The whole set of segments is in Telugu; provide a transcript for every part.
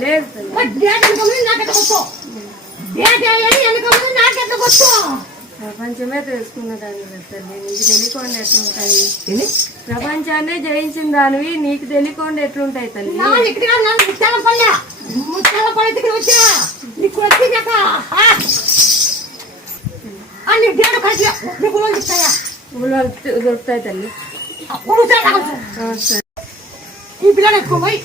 లేదు ప్రపంచమే తెలుసుకున్న దానివి తల్లి, నీకు తెలియకుండా ఎట్లుంటాయి? ప్రపంచాన్ని జయించిన దానివి నీకు తెలియకుండా ఎట్లుంటాయి తల్లి? దొరుకుతాయి తల్లి. ఈ పిల్లలు ఎక్కువై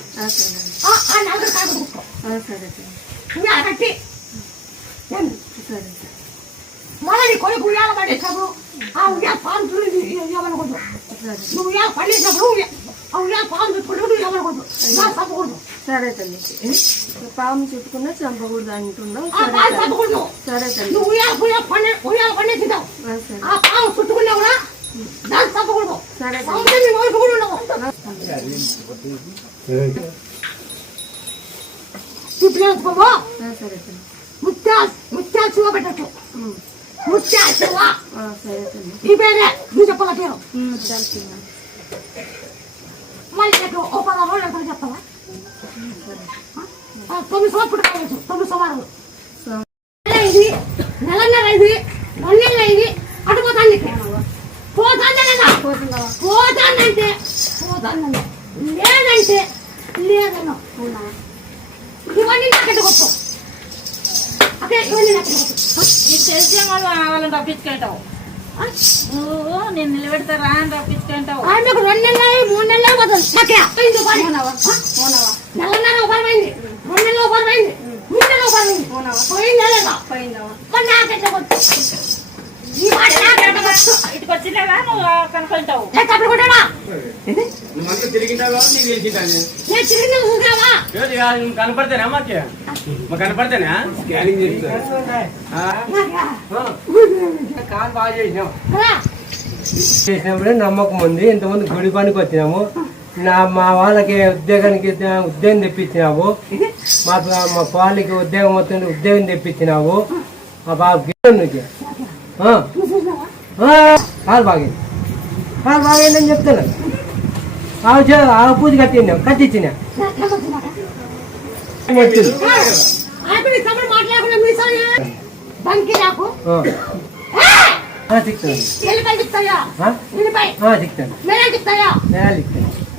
మళ్ళీ నీ కొడుకు ఉయ్యాల పడేసినప్పుడు ఆ ఉయ్యాల పాము చూడు ఇవ్వకూడదు. నువ్వు ఉయ్యాల పడేసినప్పుడు ఆ ఉయ్యాల పాము చుట్టుకుంటూ నువ్వు ఇవ్వకూడదు, చంపకూడదు. సరే తల్లి, పాము చుట్టుకున్నా చంపకూడదు అంటున్నావు. చంపకూడదు. సరే తల్లి, నువ్వు ఉయ్యాల పడేసిద్దావు, ఆ పాము చుట్టుకున్నా కూడా దాన్ని చంపకూడదు. సరే పిల్లలు ముత్యాలు శివ పెట్టచ్చు. ముత్యాలు శివ ఈ పేరే నువ్వు చెప్పాల పేరు. మళ్ళీ చెప్పు ఓ 10 రోజులు ఎంత చెప్తావా? 9 సంవత్సరాలు పుట్టుకోవచ్చు. 9 సంవత్సరాలు ఇది నెలన్నర ఇది 2 నెలలు అయింది. అటుపోతాను పోతానంటే లేదంటే లేదన్నా. ఇవన్నీ నాకెట్టుకోవచ్చు. అదే ఇవన్నీ నాకెట్టుకోవచ్చు. నీకు తెలిసే వాళ్ళని రప్పించుకుంటావు. నువ్వు నేను నిలబెడతారా అని రప్పించుకుంటావు. ఆయనకు 2 నెలలు 3 నెలలు పోతుంది. నాకే అప్పయింది నెలన్నర ఉపరమైంది, 2 నెలలు ఉపరమైంది, 3 నెలలు ఉపరమైంది. పోయిందా లేదా? మరి నాకెట్టుకోవచ్చు. ఈ మాట నాకెట్టుకోవచ్చు. ఇటుకు వచ్చినావా నువ్వు కనుక్కుంటావు. కనపడితేనా కనపడితేనా స్కానింగ్ చేసినప్పుడే నమ్మకం ఉంది. ఇంతమంది గుడి పనికి వచ్చినాము. మా వాళ్ళకి ఉద్యోగం తెప్పించినావు. మా వాళ్ళకి ఉద్యోగం వస్తుంది, ఉద్యోగం తెప్పించినావు. మా బాబు నుంచి కాలు బాగేందని చెప్తాను. ఆవు పూజ కట్టించిన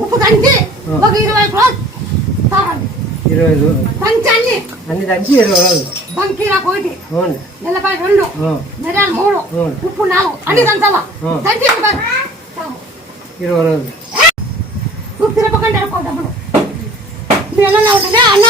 ఉప్పు కంచి 20 రోజులు అన్ని దంచి 20 రోజులు. బంకీరా 1, ఎల్లపాయ 2, మిరియాలు 3, ఉప్పు 4 అన్ని దంచాలా. దంచి 20 రోజులు నువ్వు తిరపకండి అనుకో. డబ్బులు మీ అన్న ఉంటుంది అన్న